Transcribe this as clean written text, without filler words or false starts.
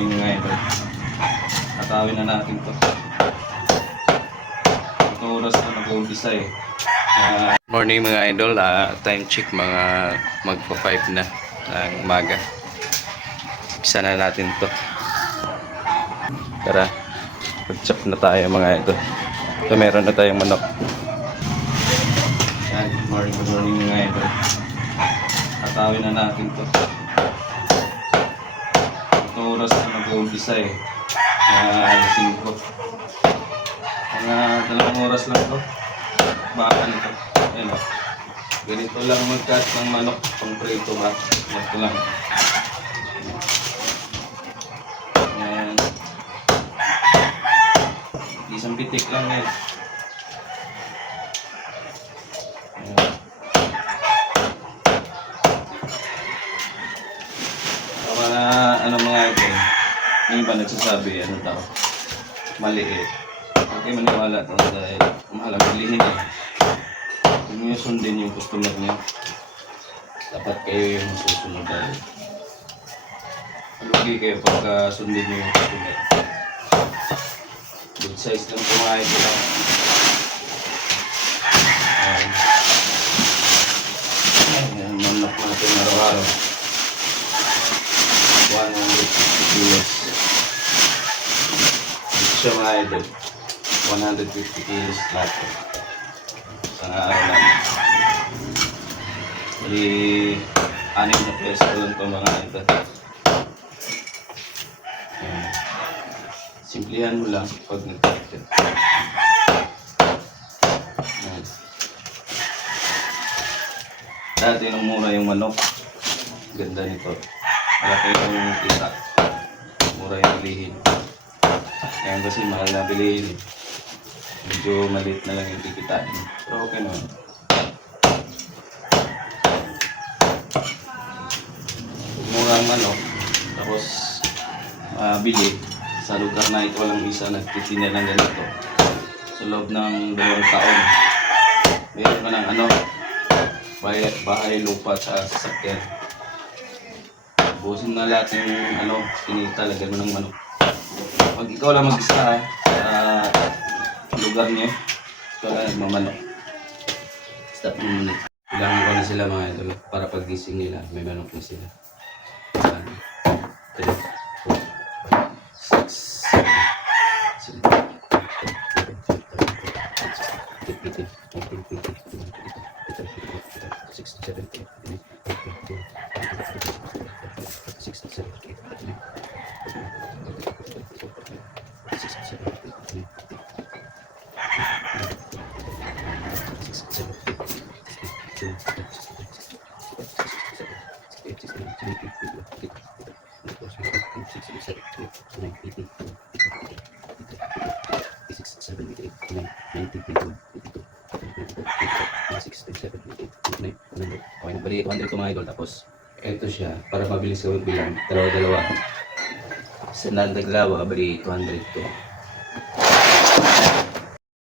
morning mga idol. Nakawin na natin to. Itong oras na nag-uumpisa eh. Morning mga idol, time check mga magpa 5 na ng umaga. Umpisa na natin to. Tara, mag-chop na tayo mga idol. Ito meron na tayong manok. Yan, good morning mga idol. Nakawin na natin to. Itong oras na nag-uumpisa eh. 5. Mga 2 oras lang to. Baka nito. Ayan o. Ganito lang mag-cut ng manok pang prito ba? Ganito lang. Ayan. Isang pitik lang yan. Ayan. Para ano mga ito. Yung iba nagsasabi, ano tao? Maliit. Okay, maniwala ito dahil mahalang bilihin eh. Kung nyo sundin yung customer nyo, dapat kayo yung susunod dahil malugi kayo pagka sundin nyo yung customer. Good size lang kumain ko lang. Ayan, manok natin araw-araw. 150 kilos. Ito siya mga idol. 150 kilos lahat. Isang araw namin. Bali, 6 na peso lang ito mga idol. Simplihan mo lang pag nag-target. Dati nung mura yung manok, ganda nito. Malaki yung kita. Mura yung bilihin. Ngayon kasi mahal na bilihin. Medyo maliit na lang yung kikitain. Pero okay naman. Mura ang manok. Tapos bili. Sa lugar na ito walang isa nagtitinda ng ganito. Sa loob ng 2 taon. Meron ka ng bahay lupa sa sasakyan. Busin na lahat yung kinita, lagyan mo ng manok. Pag ikaw lang mag-isa sa lugar niyo, ikaw lang nagmamanok. Stop mo muna. Kailangan ko na sila mga idol para pag-gising nila, may manok na sila. 3, 4, 5, 6, 7, okay, nagbalik 200 mga idol. Tapos ito siya, para mabilis ka magbilang, dalawa-dalawa. Sa nandaglawa, bali 200 to.